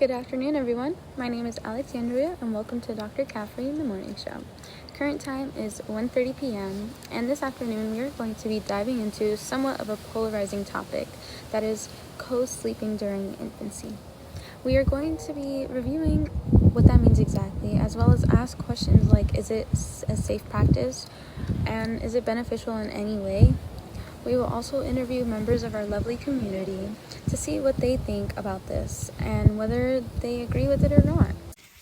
Good afternoon, everyone. My name is Alexandria, and welcome to Dr. Caffrey in the Morning Show. Current time is 1:30 p.m., and this afternoon we are going to be diving into somewhat of a polarizing topic, that is co-sleeping during infancy. We are going to be reviewing what that means exactly, as well as ask questions like, is it a safe practice, and is it beneficial in any way? We will also interview members of our lovely community to see what they think about this and whether they agree with it or not.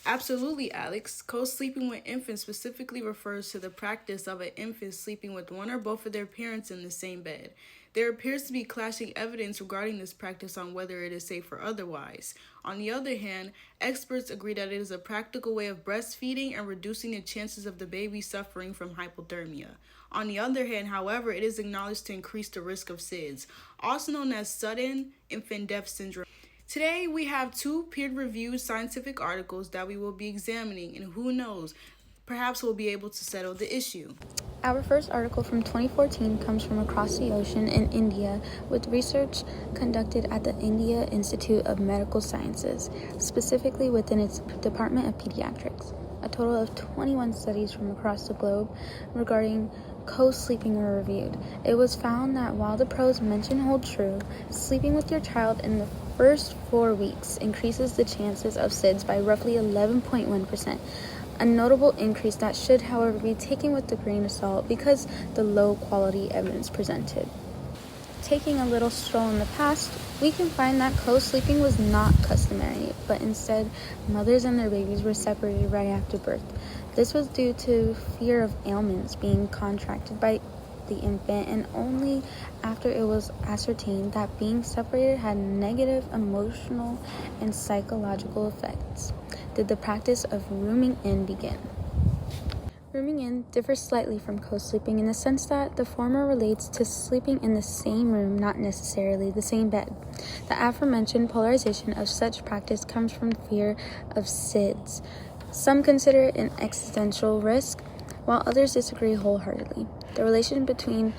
Absolutely, Alex. Co-sleeping with infants specifically refers to the practice of an infant sleeping with one or both of their parents in the same bed. There appears to be clashing evidence regarding this practice on whether it is safe or otherwise. On the other hand, experts agree that it is a practical way of breastfeeding and reducing the chances of the baby suffering from hypothermia. On the other hand, however, it is acknowledged to increase the risk of SIDS, also known as sudden infant death syndrome. Today, we have two peer-reviewed scientific articles that we will be examining, and who knows, perhaps we'll be able to settle the issue. Our first article from 2014 comes from across the ocean in India with research conducted at the Endia Institute of Medical Sciences, specifically within its Department of Pediatrics. A total of 21 studies from across the globe regarding co-sleeping were reviewed. It was found that while the pros mentioned hold true, sleeping with your child in the first 4 weeks increases the chances of SIDS by roughly 11.1%. A notable increase that should, however, be taken with a grain of salt because the low quality evidence presented. Taking a little stroll in the past, we can find that co-sleeping was not customary, but instead, mothers and their babies were separated right after birth. This was due to fear of ailments being contracted by the infant, and only after it was ascertained that being separated had negative emotional and psychological effects did the practice of rooming in begin. Rooming in differs slightly from co-sleeping in the sense that the former relates to sleeping in the same room, not necessarily the same bed. The aforementioned polarization of such practice comes from fear of SIDS. Some consider it an existential risk, while others disagree wholeheartedly. The relation between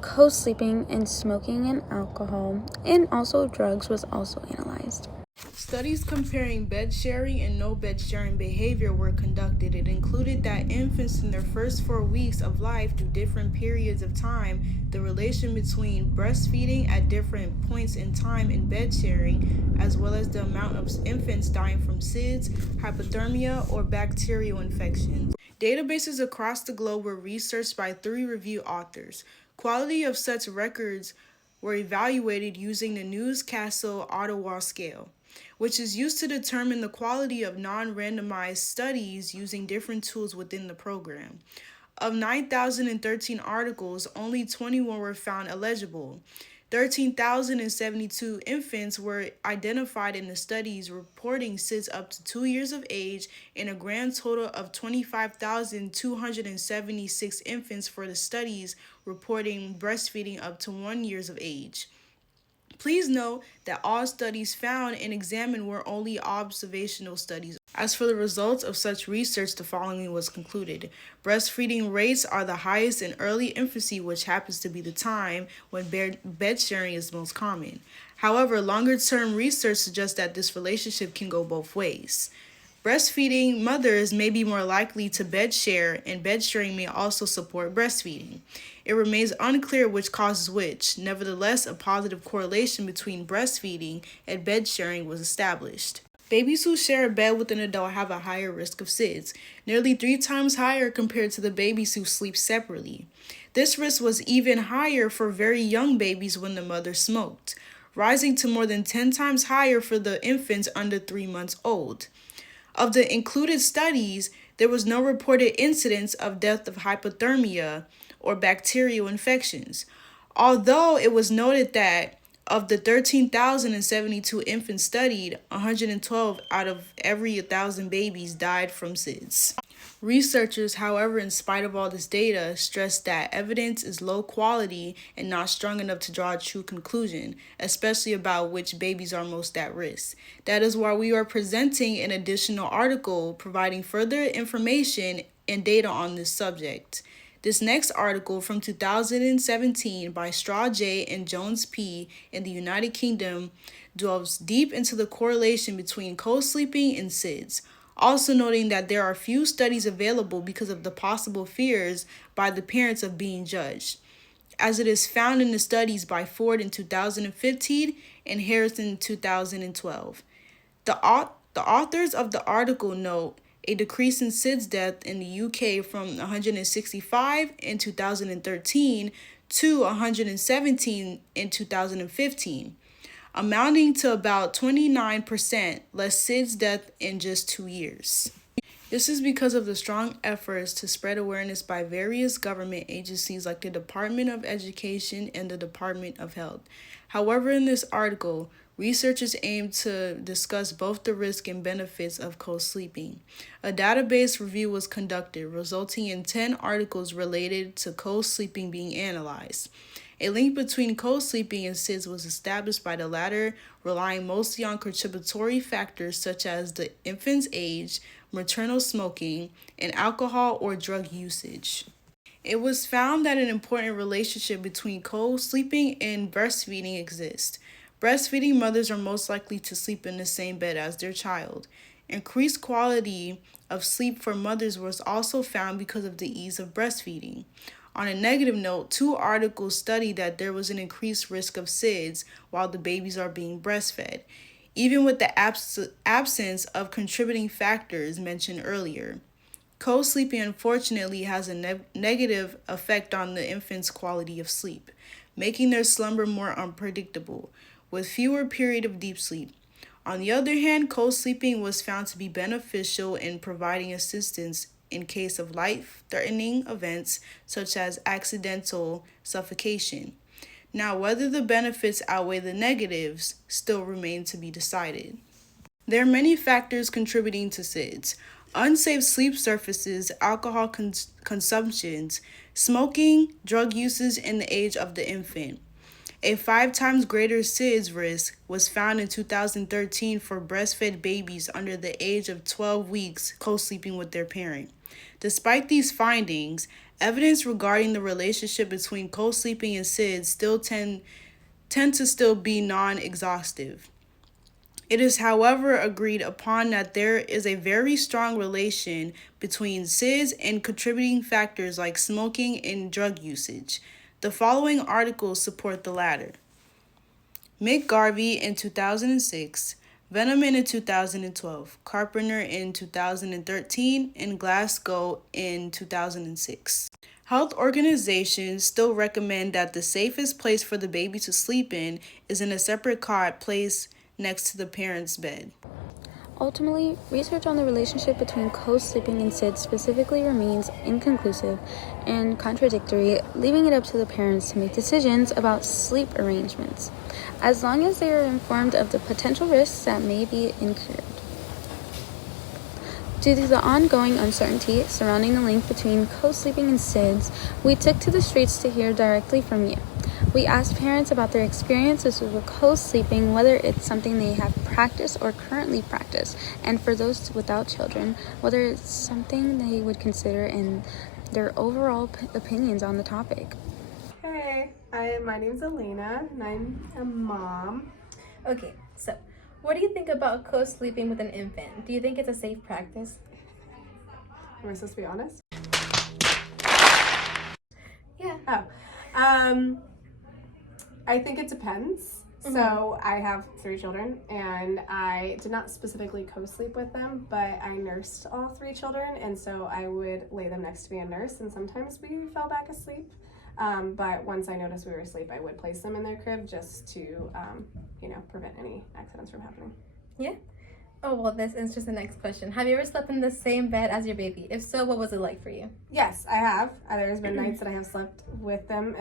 co-sleeping and smoking and alcohol, and also drugs, was also analyzed. Studies comparing bed sharing and no bed sharing behavior were conducted. It included that infants in their first 4 weeks of life through different periods of time, the relation between breastfeeding at different points in time and bed sharing, as well as the amount of infants dying from SIDS, hypothermia, or bacterial infections. Databases across the globe were researched by 3 review authors. Quality of such records were evaluated using the Newcastle-Ottawa scale, which is used to determine the quality of non-randomized studies using different tools within the program. Of 9,013 articles, only 21 were found eligible. 13,072 infants were identified in the studies reporting SIDS up to 2 years of age, and a grand total of 25,276 infants for the studies reporting breastfeeding up to 1 year of age. Please note that all studies found and examined were only observational studies. As for the results of such research, the following was concluded. Breastfeeding rates are the highest in early infancy, which happens to be the time when bed sharing is most common. However, longer-term research suggests that this relationship can go both ways. Breastfeeding mothers may be more likely to bed share, and bed sharing may also support breastfeeding. It remains unclear which causes which. Nevertheless, a positive correlation between breastfeeding and bed sharing was established. Babies who share a bed with an adult have a higher risk of SIDS, nearly 3 times higher compared to the babies who sleep separately. This risk was even higher for very young babies when the mother smoked, rising to more than 10 times higher for the infants under 3 months old. Of the included studies, there was no reported incidence of death of hypothermia or bacterial infections, although it was noted that of the 13,072 infants studied, 112 out of every 1,000 babies died from SIDS. Researchers, however, in spite of all this data, stressed that evidence is low quality and not strong enough to draw a true conclusion, especially about which babies are most at risk. That is why we are presenting an additional article providing further information and data on this subject. This next article from 2017 by Straw J and Jones P in the United Kingdom delves deep into the correlation between co-sleeping and SIDS, also noting that there are few studies available because of the possible fears by the parents of being judged, as it is found in the studies by Ford in 2015 and Harrison in 2012. The authors of the article note a decrease in SIDS death in the UK from 165 in 2013 to 117 in 2015, amounting to about 29% less SIDS death in just 2 years. This is because of the strong efforts to spread awareness by various government agencies like the Department of Education and the Department of Health. However, in this article, researchers aim to discuss both the risks and benefits of co-sleeping. A database review was conducted, resulting in 10 articles related to co-sleeping being analyzed. A link between co-sleeping and SIDS was established by the latter, relying mostly on contributory factors such as the infant's age, maternal smoking, and alcohol or drug usage. It was found that an important relationship between co-sleeping and breastfeeding exists. Breastfeeding mothers are most likely to sleep in the same bed as their child. Increased quality of sleep for mothers was also found because of the ease of breastfeeding. On a negative note, 2 articles studied that there was an increased risk of SIDS while the babies are being breastfed, even with the absence of contributing factors mentioned earlier. Co-sleeping unfortunately has a negative effect on the infant's quality of sleep, making their slumber more unpredictable, with fewer periods of deep sleep. On the other hand, co-sleeping was found to be beneficial in providing assistance in case of life-threatening events such as accidental suffocation. Now, whether the benefits outweigh the negatives still remain to be decided. There are many factors contributing to SIDS. Unsafe sleep surfaces, alcohol consumptions, smoking, drug usage, and the age of the infant. A 5 times greater SIDS risk was found in 2013 for breastfed babies under the age of 12 weeks co-sleeping with their parent. Despite these findings, evidence regarding the relationship between co-sleeping and SIDS still tend to still be non-exhaustive. It is, however, agreed upon that there is a very strong relation between SIDS and contributing factors like smoking and drug usage. The following articles support the latter. McGarvey in 2006, Veneman in 2012, Carpenter in 2013, and Glasgow in 2006. Health organizations still recommend that the safest place for the baby to sleep in is in a separate cot placed next to the parent's bed. Ultimately, research on the relationship between co-sleeping and SIDS specifically remains inconclusive and contradictory, leaving it up to the parents to make decisions about sleep arrangements, as long as they are informed of the potential risks that may be incurred. Due to the ongoing uncertainty surrounding the link between co-sleeping and SIDS, we took to the streets to hear directly from you. We asked parents about their experiences with co-sleeping, whether it's something they have practiced or currently practice, and for those without children, whether it's something they would consider, and their overall opinions on the topic. Hey, my name's Elena, and I'm a mom. Okay, so what do you think about co-sleeping with an infant? Do you think it's a safe practice? Am I supposed to be honest? Yeah. I think it depends. Mm-hmm. So I have 3 children, and I did not specifically co-sleep with them, but I nursed all 3 children, and so I would lay them next to me and nurse, and sometimes we fell back asleep. But once I noticed we were asleep, I would place them in their crib just to, prevent any accidents from happening. Yeah? Oh, well, this is just the next question. Have you ever slept in the same bed as your baby? If so, what was it like for you? Yes, I have. There's been nights that I have slept with them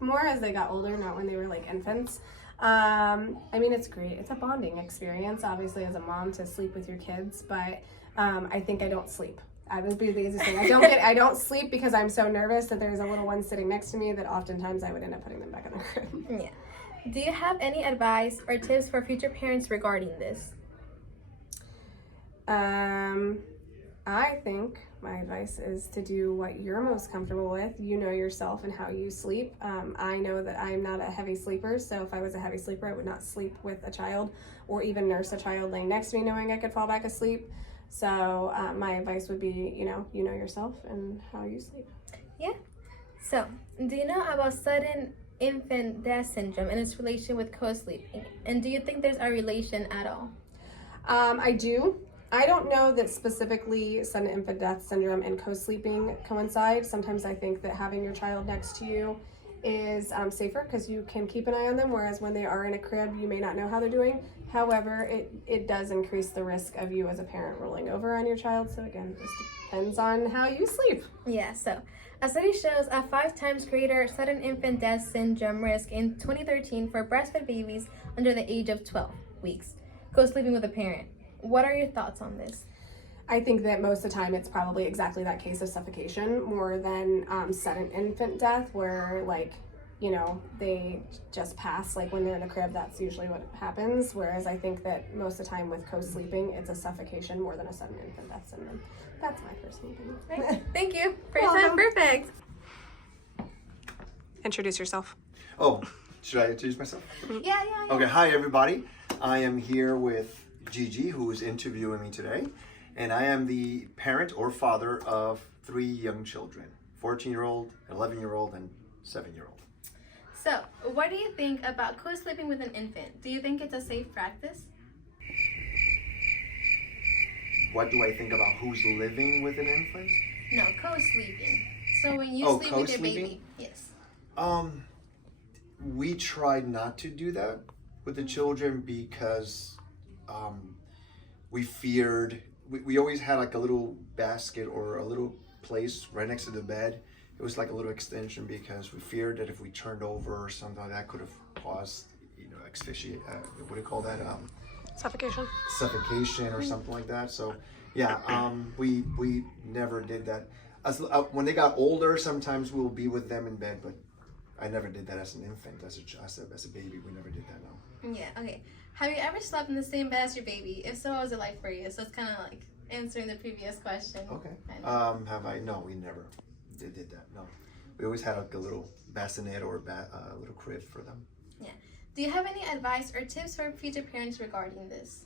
more as they got older, not when they were like infants. It's great. It's a bonding experience, obviously, as a mom to sleep with your kids, but I think I don't sleep. I would be the easiest thing. I don't sleep because I'm so nervous that there's a little one sitting next to me that oftentimes I would end up putting them back in their crib. Yeah. Do you have any advice or tips for future parents regarding this? I think my advice is to do what you're most comfortable with. You know yourself and how you sleep. I know that I'm not a heavy sleeper, so if I was a heavy sleeper, I would not sleep with a child or even nurse a child laying next to me knowing I could fall back asleep. So my advice would be, you know yourself and how you sleep. Yeah. So, do you know about sudden infant death syndrome and its relation with co-sleeping? And do you think there's a relation at all? I do. I don't know that specifically sudden infant death syndrome and co-sleeping coincide. Sometimes I think that having your child next to you is safer because you can keep an eye on them, whereas when they are in a crib, you may not know how they're doing. However, it does increase the risk of you as a parent rolling over on your child. So again, this depends on how you sleep. Yeah, so a study shows a 5 times greater sudden infant death syndrome risk in 2013 for breastfed babies under the age of 12 weeks co-sleeping with a parent. What are your thoughts on this? I think that most of the time it's probably exactly that case of suffocation more than sudden infant death where they just pass. Like when they're in a crib, that's usually what happens. Whereas I think that most of the time with co-sleeping, it's a suffocation more than a sudden infant death syndrome. That's my personal opinion. Right. Thank you for your time. Perfect. Introduce yourself. Oh, should I introduce myself? Yeah. Okay, hi everybody. I am here with Gigi, who is interviewing me today, and I am the parent or father of 3 young children, 14-year-old, 11-year-old, and 7-year-old. So, what do you think about co-sleeping with an infant? Do you think it's a safe practice? What do I think about who's living with an infant? No, co-sleeping. So when you sleep with your baby, yes. We tried not to do that with the children because we feared, we always had like a little basket or a little place right next to the bed. It was like a little extension because we feared that if we turned over or something like that could have caused, asphyxiate, what do you call that? Suffocation or something like that. So yeah, we never did that. When they got older, sometimes we'll be with them in bed, but I never did that as an infant, as a baby. We never did that, no. Yeah, okay. Have you ever slept in the same bed as your baby? If so, what was it like for you? So it's kind of like answering the previous question. Okay. Have I? No, we never did that, no. We always had like a little bassinet or a little crib for them. Yeah. Do you have any advice or tips for future parents regarding this?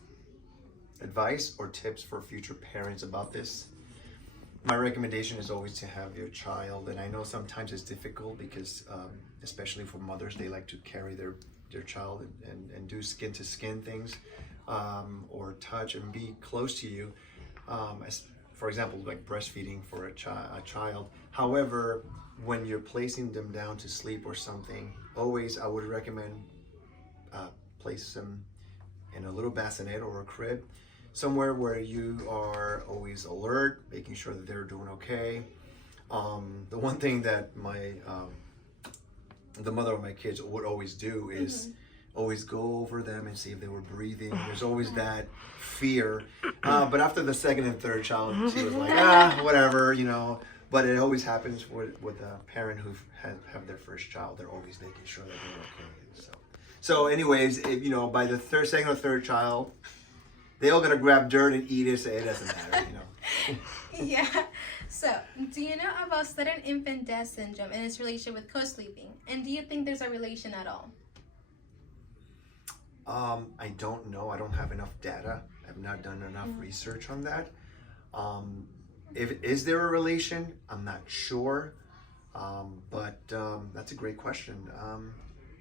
Advice or tips for future parents about this? My recommendation is always to have your child, and I know sometimes it's difficult because especially for mothers, they like to carry their child and do skin to skin things or touch and be close to you, as for example like breastfeeding for a child. However, when you're placing them down to sleep or something, always I would recommend place them in a little bassinet or a crib, somewhere where you are always alert, making sure that they're doing okay. The one thing that the mother of my kids would always do is always go over them and see if they were breathing. There's always that fear. But after the second and third child, she was like, whatever, But it always happens with a parent who have their first child. They're always making sure that they're okay. So anyways, if, by the second or third child, they all gonna grab dirt and eat it, so it doesn't matter, Yeah. So, do you know about sudden infant death syndrome and its relation with co-sleeping? And do you think there's a relation at all? I don't know. I don't have enough data. I've not done enough research on that. Is there a relation? I'm not sure. But that's a great question.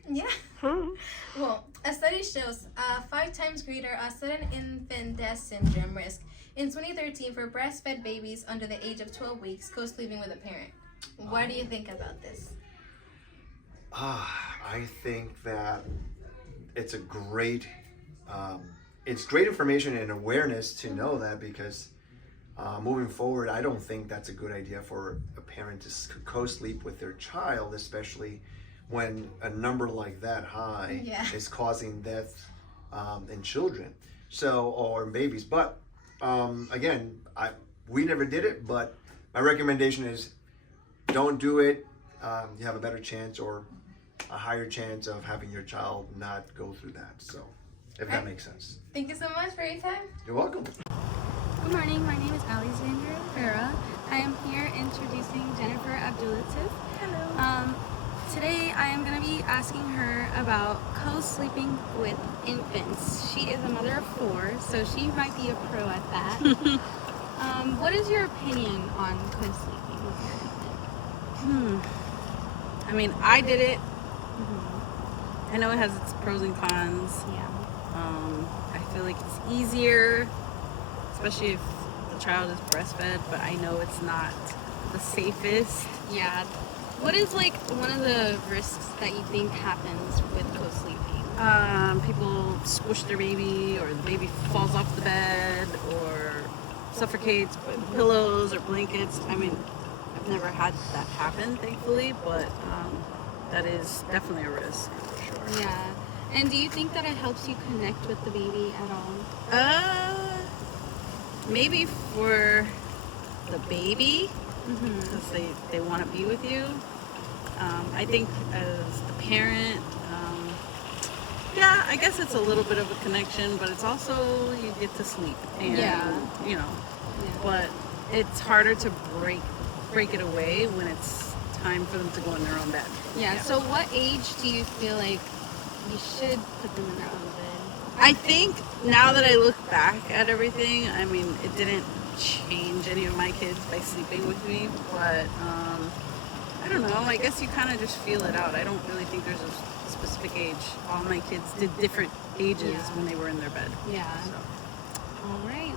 Yeah. Well, a study shows 5 times greater sudden infant death syndrome risk in 2013 for breastfed babies under the age of 12 weeks co-sleeping with a parent. What do you think about this? I think that it's a great, it's great information and awareness to know that, because moving forward, I don't think that's a good idea for a parent to co-sleep with their child, especially when a number like that high is causing death in children, or in babies. But again, we never did it, but my recommendation is don't do it. You have a better chance or a higher chance of having your child not go through that. So if that makes sense. Thank you so much for your time. You're welcome. Good morning, my name is Alexandria Rivera. I am here introducing Jennifer Abdulatif. Hello. Today I am going to be asking her about co-sleeping with infants. She is a mother of 4, so she might be a pro at that. What is your opinion on co-sleeping with your infant? I mean, I did it. I know it has its pros and cons. Yeah. I feel like it's easier, especially if the child is breastfed, but I know it's not the safest. Yeah. What is like one of the risks that you think happens with co-sleeping? People squish their baby, or the baby falls off the bed, or suffocates with pillows or blankets. I mean, I've never had that happen, thankfully, but that is definitely a risk, for sure. Yeah. And do you think that it helps you connect with the baby at all? Maybe for the baby, because they want to be with you. I think as the parent, yeah, I guess it's a little bit of a connection, but it's also you get to sleep, and you know, but it's harder to break it away when it's time for them to go in their own bed. Yeah. So what age do you feel like you should put them in their own bed? I think now that I look back at everything, I mean, it didn't change any of my kids by sleeping with me, but I don't know, I guess you kind of just feel it out. I don't really think there's a specific age. All my kids did different ages when they were in their bed. Yeah. So. All right.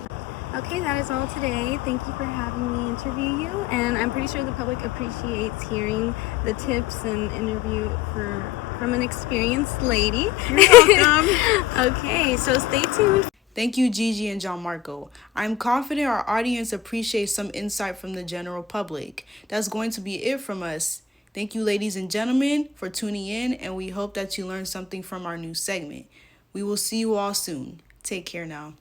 Okay, that is all today. Thank you for having me interview you, and I'm pretty sure the public appreciates hearing the tips and interview from an experienced lady. You're welcome. Okay, so stay tuned. Thank you, Gigi and Gianmarco. I'm confident our audience appreciates some insight from the general public. That's going to be it from us. Thank you, ladies and gentlemen, for tuning in, and we hope that you learned something from our new segment. We will see you all soon. Take care now.